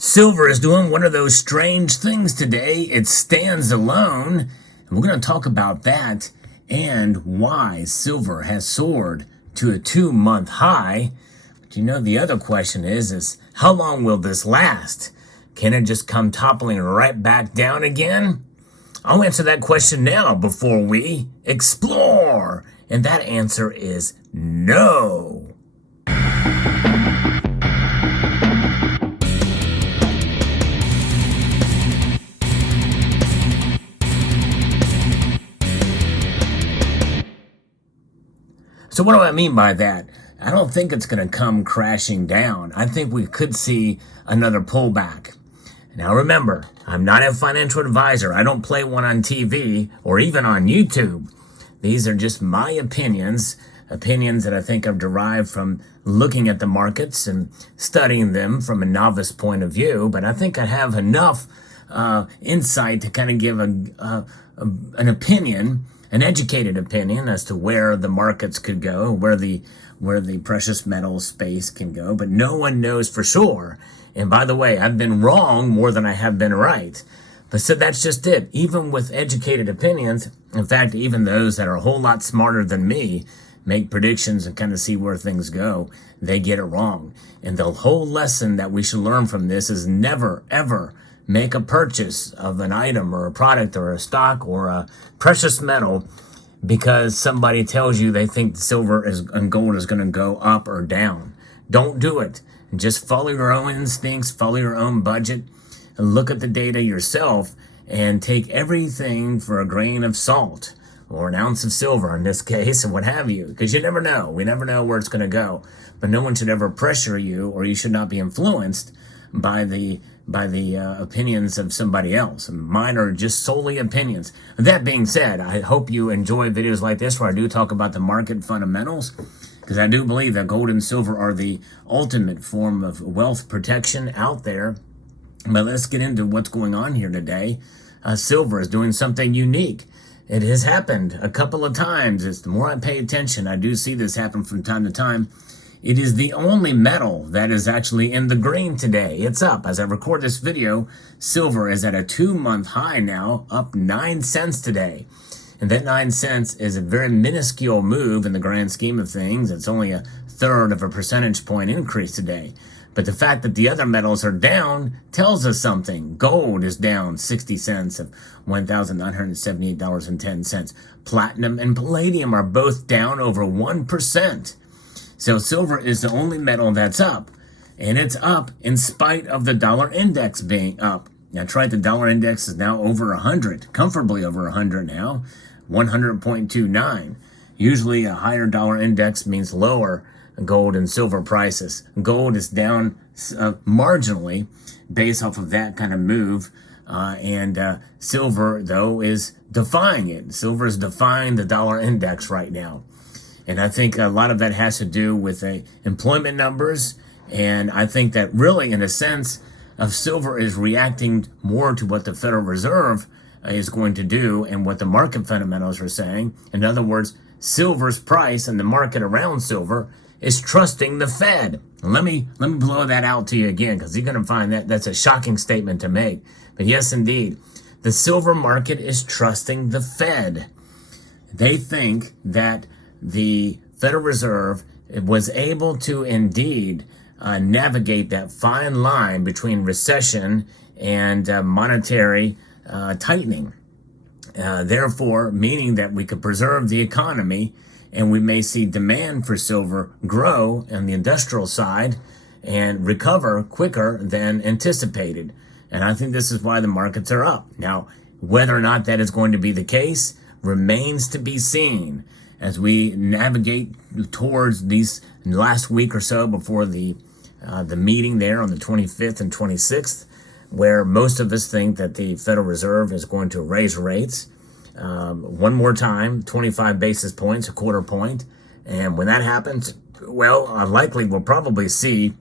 Silver is doing one of those strange things today. It stands alone. And we're going to talk about that and why silver has soared to a 2-month high. But the other question is how long will this last? Can it just come toppling right back down again? I'll answer that question now before we explore. And that answer is no. So what do I mean by that? I don't think it's going to come crashing down. I think we could see another pullback. Now remember, I'm not a financial advisor. I don't play one on TV or even on YouTube. These are just my opinions that I think I've derived from looking at the markets and studying them from a novice point of view. But I think I have enough insight to kind of give an opinion, an educated opinion as to where the markets could go, where the precious metal space can go, but no one knows for sure. And by the way, I've been wrong more than I have been right. But so that's just it. Even with educated opinions, in fact, even those that are a whole lot smarter than me make predictions and kind of see where things go, they get it wrong. And the whole lesson that we should learn from this is never, ever make a purchase of an item or a product or a stock or a precious metal because somebody tells you they think silver and gold is going to go up or down. Don't do it. Just follow your own instincts, follow your own budget, and look at the data yourself and take everything for a grain of salt or an ounce of silver in this case or what have you, because you never know. We never know where it's going to go. But no one should ever pressure you, or you should not be influenced by the opinions of somebody else. Mine are just solely opinions. That being said, I hope you enjoy videos like this where I do talk about the market fundamentals, because I do believe that gold and silver are the ultimate form of wealth protection out there. But let's get into what's going on here today. Silver is doing something unique. It has happened a couple of times. The more I pay attention, I do see this happen from time to time. It is the only metal that is actually in the green today. It's up. As I record this video, silver is at a 2-month high now, up 9 cents today. And that 9 cents is a very minuscule move in the grand scheme of things. It's only a third of a percentage point increase today. But the fact that the other metals are down tells us something. Gold is down 60 cents of $1,978.10. Platinum and palladium are both down over 1%. So silver is the only metal that's up. And it's up in spite of the dollar index being up. That's right, the dollar index is now over 100, comfortably over 100 now, 100.29. Usually a higher dollar index means lower gold and silver prices. Gold is down marginally based off of that kind of move. And silver, though, is defying it. Silver is defying the dollar index right now. And I think a lot of that has to do with employment numbers. And I think that really, in a sense, silver is reacting more to what the Federal Reserve is going to do and what the market fundamentals are saying. In other words, silver's price and the market around silver is trusting the Fed. And let me blow that out to you again, because you're going to find that that's a shocking statement to make. But yes, indeed, the silver market is trusting the Fed. They think that the Federal Reserve was able to indeed navigate that fine line between recession and monetary tightening. Therefore, meaning that we could preserve the economy and we may see demand for silver grow on the industrial side and recover quicker than anticipated. And I think this is why the markets are up. Now, whether or not that is going to be the case remains to be seen as we navigate towards these last week or so before the meeting there on the 25th and 26th, where most of us think that the Federal Reserve is going to raise rates one more time, 25 basis points, a quarter point. And when that happens, well, likely we'll probably see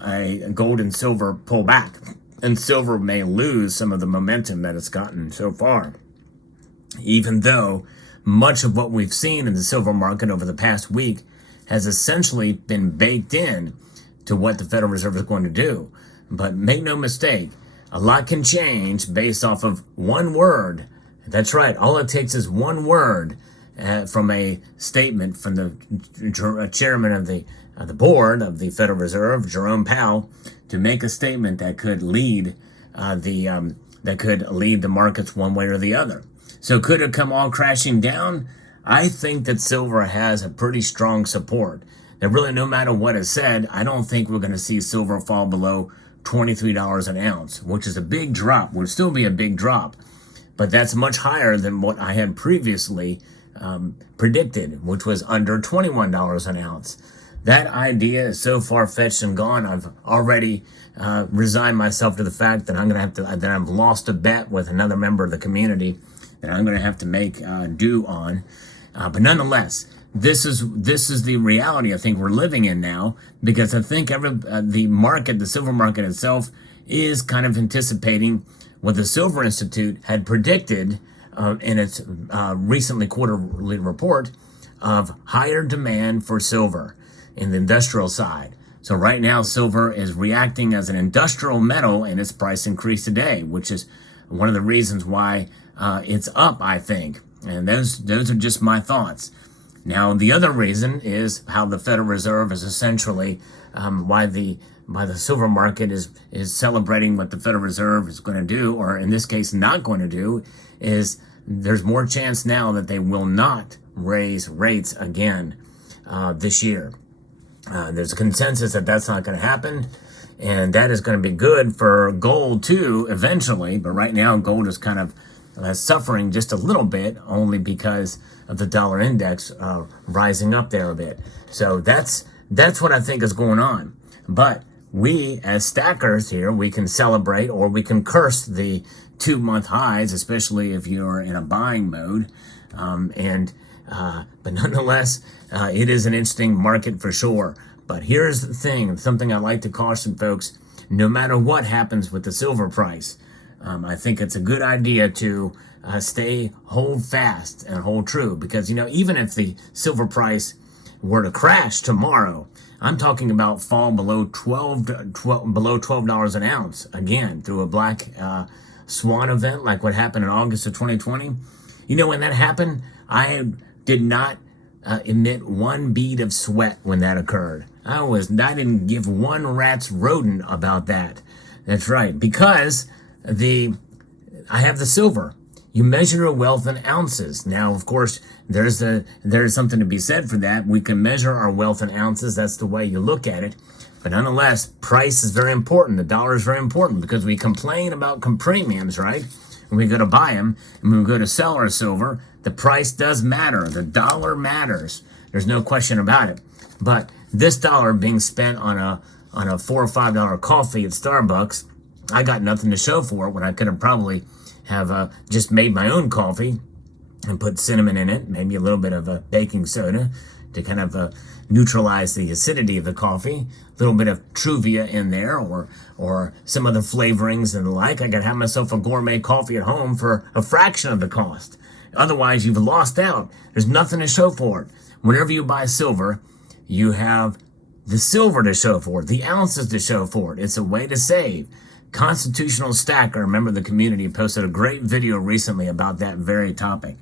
a gold and silver pull back. And silver may lose some of the momentum that it's gotten so far. Even though much of what we've seen in the silver market over the past week has essentially been baked in to what the Federal Reserve is going to do. But make no mistake, a lot can change based off of one word. That's right. All it takes is one word from a statement from the chairman of the board of the Federal Reserve, Jerome Powell, to make a statement that could lead the markets one way or the other. So could it come all crashing down? I think that silver has a pretty strong support. That really, no matter what is said, I don't think we're going to see silver fall below $23 an ounce, which is a big drop. Would still be a big drop, but that's much higher than what I had previously predicted, which was under $21 an ounce. That idea is so far-fetched and gone. I've already resigned myself to the fact that that I've lost a bet with another member of the community that I'm going to have to make do on. But nonetheless, this is the reality I think we're living in now, because I think the silver market itself is kind of anticipating what the Silver Institute had predicted in its recently quarterly report of higher demand for silver in the industrial side. So right now, silver is reacting as an industrial metal in its price increase today, which is one of the reasons why it's up, I think. And those are just my thoughts. Now, the other reason is how the Federal Reserve is essentially why the silver market is celebrating what the Federal Reserve is going to do, or in this case, not going to do, is there's more chance now that they will not raise rates again this year. There's a consensus that that's not going to happen, and that is going to be good for gold too eventually. But right now, gold is kind of suffering just a little bit, only because of the dollar index rising up there a bit. So that's what I think is going on. But we, as stackers here, we can celebrate or we can curse the 2-month highs, especially if you're in a buying mode. But nonetheless, it is an interesting market for sure. But here's the thing, something I like to caution folks: no matter what happens with the silver price, I think it's a good idea to hold fast and hold true, because even if the silver price were to crash tomorrow, I'm talking about fall below $12 an ounce again through a black swan event like what happened in August of 2020. When that happened, I did not emit one bead of sweat when that occurred. I didn't give one rat's rodent about that. That's right, because I have the silver. You measure your wealth in ounces. Now, of course, there's something to be said for that. We can measure our wealth in ounces. That's the way you look at it. But nonetheless, price is very important. The dollar is very important, because we complain about premiums, right? When we go to buy them, and when we go to sell our silver, the price does matter. The dollar matters. There's no question about it. But this dollar being spent on a $4 or $5 coffee at Starbucks, I got nothing to show for it, when I could have probably have just made my own coffee and put cinnamon in it, maybe a little bit of baking soda to kind of neutralize the acidity of the coffee, a little bit of Truvia in there, or some other flavorings and the like. I could have myself a gourmet coffee at home for a fraction of the cost. Otherwise, you've lost out. There's nothing to show for it. Whenever you buy silver, you have the silver to show for it, the ounces to show for it. It's a way to save. Constitutional Stacker, a member of the community, posted a great video recently about that very topic.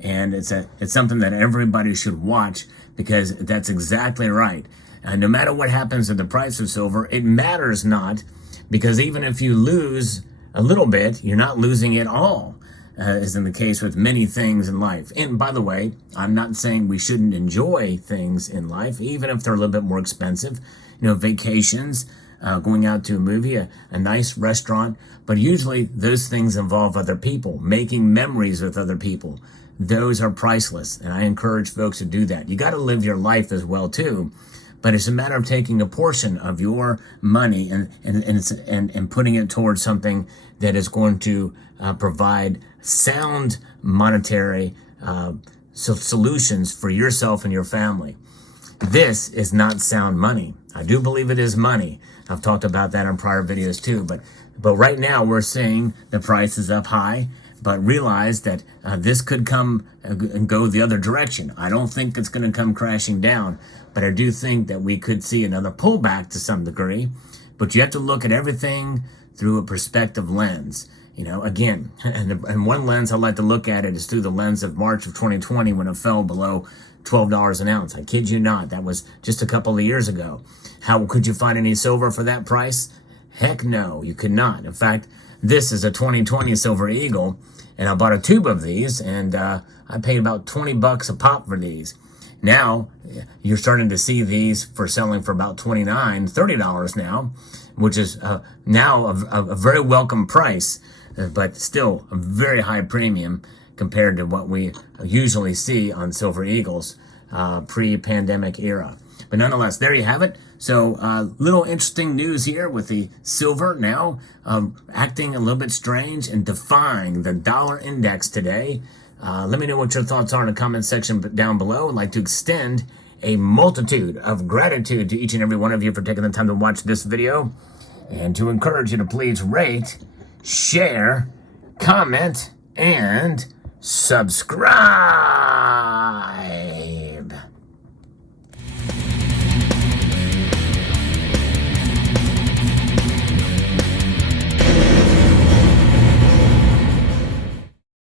And it's something that everybody should watch, because that's exactly right. No matter what happens to the price of silver, it matters not, because even if you lose a little bit, you're not losing it all, as in the case with many things in life. And by the way, I'm not saying we shouldn't enjoy things in life, even if they're a little bit more expensive. Vacations, going out to a movie, a nice restaurant. But usually those things involve other people, making memories with other people. Those are priceless, and I encourage folks to do that. You got to live your life as well too, but it's a matter of taking a portion of your money and putting it towards something that is going to provide sound monetary solutions for yourself and your family. This is not sound money. I do believe it is money. I've talked about that in prior videos too, but right now we're seeing the price is up high. But realize that this could come and go the other direction. I don't think it's going to come crashing down, but I do think that we could see another pullback to some degree, but you have to look at everything through a perspective lens. You know, again, and one lens I like to look at it is through the lens of March of 2020 when it fell below $12 an ounce. I kid you not. That was just a couple of years ago. How could you find any silver for that price? Heck no, you could not. In fact, this is a 2020 Silver Eagle, and I bought a tube of these, and I paid about $20 a pop for these. Now, you're starting to see these for selling for about $29, $30 now, which is now a very welcome price, but still a very high premium compared to what we usually see on Silver Eagles pre-pandemic era. But nonetheless, there you have it. So little interesting news here with the silver now acting a little bit strange and defying the dollar index today. Let me know what your thoughts are in the comment section down below. I'd like to extend a multitude of gratitude to each and every one of you for taking the time to watch this video, and to encourage you to please rate, share, comment, and subscribe.